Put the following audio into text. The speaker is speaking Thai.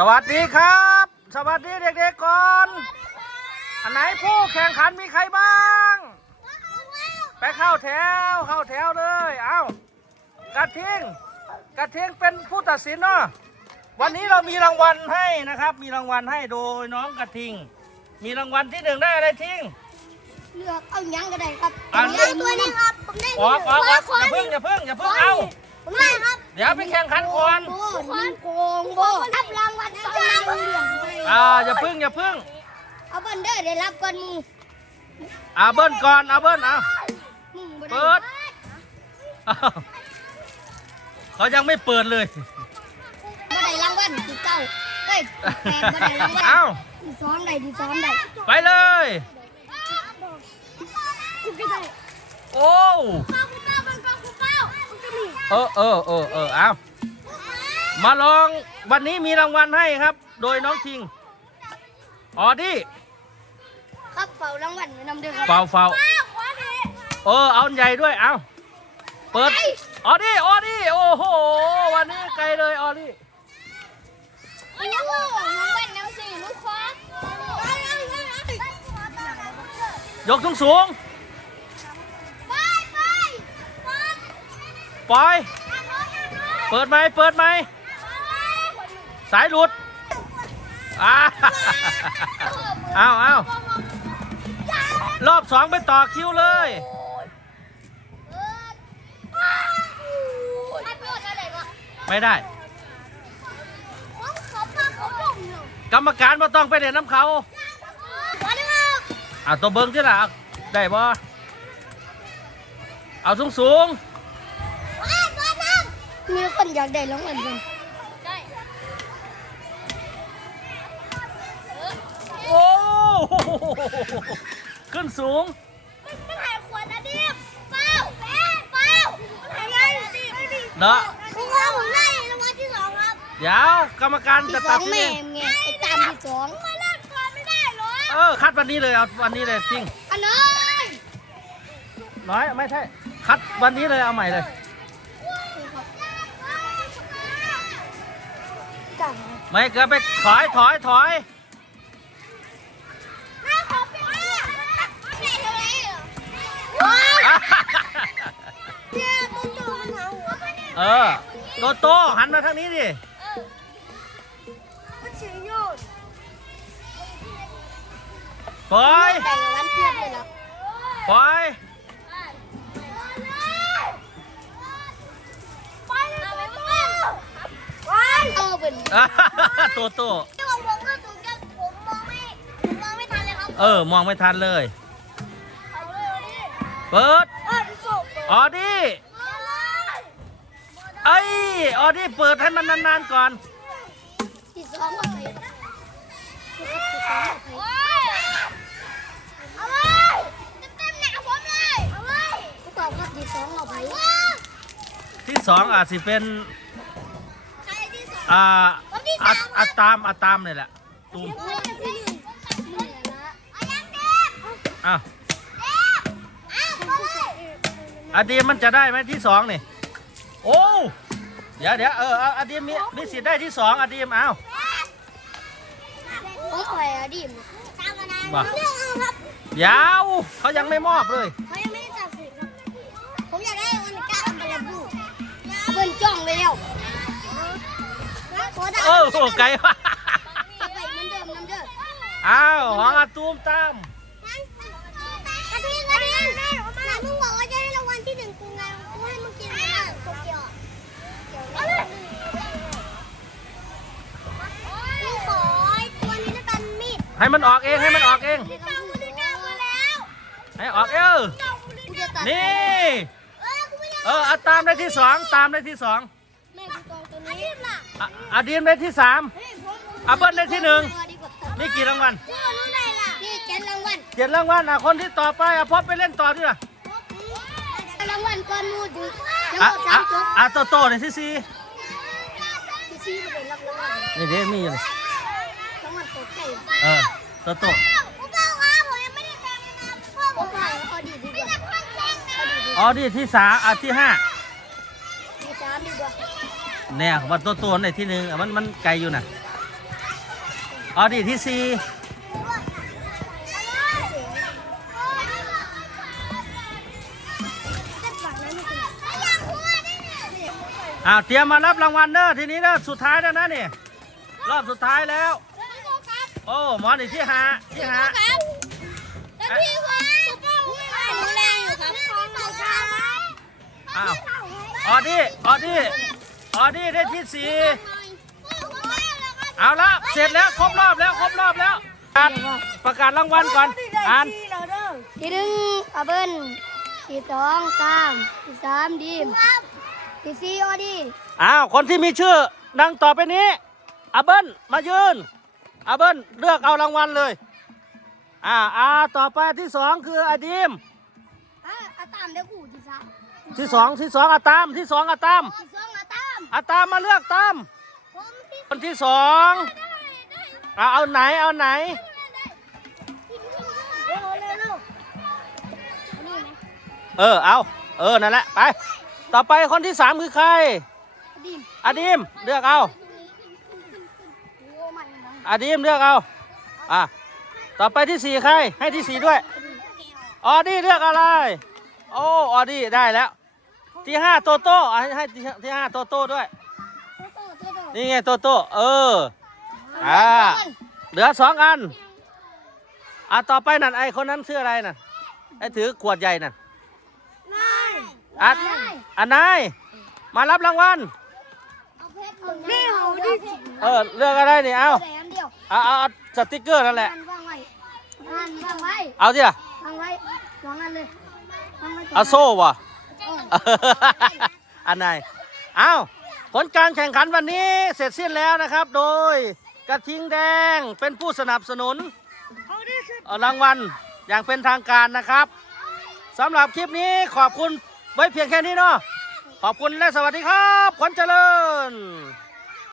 สวัสดีครับ สวัสดีเด็กๆก่อน อันไหนผู้แข่งขันมีใครบ้าง ไปเข้าแถวเข้าแถวเลย เอากระทิงกระทิงเป็นผู้ตัดสินเนาะวันนี้เรามีรางวัลให้นะครับ มีรางวัลให้โดยน้องกระทิง มีรางวัลที่หนึ่งได้อะไรทิงเลือกเอาหยังก็ได้ครับอันผมได้ตัวนี้ครับผมได้ออกออกออกขวอย่าเพิ่งอย่าเพิ่งอย่าเพิ่งเอาผมได้ครับ เดี๋ยวไปแข่งขันก่อนโบยิงโกงโบรับรางวัลตอนนี้เหลืองไปอ่าอย่าเพิ่งอย่าเพิ่งเอาบันเดอร์ได้รับก่อนหมูอ่าเบิ้ลก่อนเอาเบิ้ลเอามึงบ่เปิดอ้าวเขายังไม่เปิดเลยบ่ได้รางวัลที่เก้าเฮ้ยแปดบ่ได้รางวัลเอ้าที่สองได้ที่สองได้ไปเลย กูก็ได้ โอ้ป้ เออเออเออเออเอามาลองวันนี้มีรางวัลให้ครับ โดยน้องทิงออดี้ครับเป่ารางวัลไว้นำเด้อครับเฝ้าเฝ้าป้าขวาดีเออเอาอันใหญ่ด้วยเอาเปิดออดี้ออดี้โอ้โหวันนี้ไกลเลยออดี้โอ้โหรางวัลแนวสี่ลูกคว้ายกสูงสูง ไปไป ปอย เปิดไหมเปิดไหมสายหลุดอ้าเอาเอารอบสองไปต่อคิวเลยไม่ได้ กรรมการมาต้องไปเล่นน้ำเขาอะตัวเบิ้งที่หละได้บ่เอาสูงสูง มีคนอยากได้รางวัลกันๆโอ้โหขึ้นสูง มันหายขวดนะดิมเป้าแม่เป้ามันหายไงดิดิเนาะผมว่าผมได้รางวัลที่สองครับเดี๋ยวกรรมการที่จะสตัอดงสินแม่เองไงไอ้ตามที่สองมาเล่นก่อนไม่ได้หรอเออ คัดวันนี้เลยเอาวันนี้เลยจริง อันน้อยน้อยไม่ใช่ คัดวันนี้เลยเอาใหม่เลย ไม่เกินไปถอยถอยถอยเออโตโตหันมาทางนี้ดิปล่อยปล่อย นโตโตที่ของผมก็สูงจังผมมองไม่ผมมองไม่ทันเลยครับเออ มองไม่ทันเลย เอาเลยดิเปิด เออที่สุดออดี้เอ้ย ออดี้เปิดให้มันนานๆก่อน ที่สองกับใครครับที่สองกับใครเอาเลยเต็มๆหน้าผมเลยเอาเลยผู้ตอบครับที่สองกับใครที่สองอาจสิเป็นใครที่ส องอ่าผมที่อัสาดมอัดตามอัดตามเลยแหละตูมเฮ้ยที่หนึ่งเหนื่อยละเอายังเด็กอ้าวอ้าวมาเลยอาดีมมันจะได้ไหมที่สองนี่ โอ้เดี๋ยวเดี๋ยวเออเอาอาดีมมีมีสิทธิ์ได้ที่สองอาดีมเอาผมปล่อยอะดิมตามมานานว่ะเรื่องเอาครับเดี๋ยวเขายังไม่มอบเลย ขอได้เออโอ้ไกลว่ะเอาไปเหมือนเดิมน้ำเด้ออ้าวของอาตูมตามกระทิงกระทิงแม่มึงบอกว่าจะได้รางวัลที่หนึ่งกูไงกูให้มึงกินเลยนะโตเกียวเอาเลยมึงขอไอ้ตัวนี้แล้วกันมีดให้มันออกเองให้มันออกเองที่เก้ากูที่เก้ามาแล้วให้ออกเออกูจะตัดนี่ เออกูไม่อยาก เออเอาตามได้ที่สองตามได้ที่สอง แม่กูกองตัวนี้ล่ะ อะอาดีมได้ที่สามเฮ้ยผมอะเบิ้ลได้ที่หนึ่งดีกว่าตัดนี่กี่รางวัลกูรู้ได้ล่ะนี่เจ็ดรางวัลเจ็ดรางวัลอะคนที่ต่อไปอะพบไปเล่นต่อด้วยล่ะรางวัลก้อนมูดึกยังอะหมดสาอะมจบอะโตโตๆหน่อยสิสิที่ซีจะเป็นรางวัลนี่เดี๋ยวมีอยู่เลยรางวัลตกใจเออโตโตผมบอกว่าผมยังไม่ได้แข่งนะพ่อผมไปเอาดีดีกว่าเอาดีดีอ๋อนี่ที่สามอะที่ห้า ที่สามดีกว่าเนี่ยว่าโตโตในที่หนึ่งอ่มันมันไกลอยู่นะออดี้ที่สี่อ้าวเตรียมมารับรางวัลเด้อทีนี้เด้อสุดท้ายแล้วนะนี่รอบสุดท้ายแล้ว โอ้หมอนี่ที่หาที่หาอ้าวออดี้ออดี้ ออดี้ได้ที่สี่เอาละเสร็จแล้วครบรอบแล้วครบรอบแล้วอ่านประกาศรางวัลก่อนอ่านที่หนึ่งอาเบิ้ลที่สองตามที่สามดีมที่สี่ออดีอ้าวคนที่มีชื่อดังต่อไปนี้อาเบิ้ลมายืนอาเบิ้ลเลือกเอารางวัลเลยอ่าอ่าต่อไปที่สองคืออาดีมอะอาตามเดี๋ยวกูที่สามที่สองที่สองอาตามที่สองอาตามที่ส องอาตามอาตามมาเลือกตามผมที่คนที่สองเอาเอาไหนเอาไหน เร็วเร็วเร็วอันนี้ไหมเออเอาเออนั่นแหละไป ต่อไปคนที่สามคือใครดีมอาดีมเลือกเอาโอ้ไม่นะอาดีมเลือกเอาอะต่อไปที่สี่ใครให้ที่สี่ด้วย ออดี้เลือกอะไร โอ้ออดี้ได้แล้ว ที่ห้าโตโต้ให้ให้ที่ที่ห้าโตโต้ด้วยโตโต้โตโต้นี่ไงโตโต้เอออ่าเหลือสองอันอะต่อไปนั่นไอคนนั้นชื่ออะไรน่ะไอถือขวดใหญ่น่ะนายอะอันนายมารับรางวัลเอาเพชรนี่เอาดิเออเลือกอะไรนี่เอาแต่อันเดียวเอาเอาเอาสติกเกอร์นั่นแหละอันวางไว้อันวางไว้เอาสิล่ะวางไว้วางอันเลยวางไว้ตรงเอาโซ่วะเอันไหนเอาผลการแข่งขันวันนี้เสร็จสิ้นแล้วนะครับ โดยกระทิงแดงเป็นผู้สนับสนุนรางวัลอย่างเป็นทางการนะครับสำหรับคลิปนี้ขอบคุณไว้เพียงแค่นี้เนาะขอบคุณและสวัสดีครับขวัญเจริญ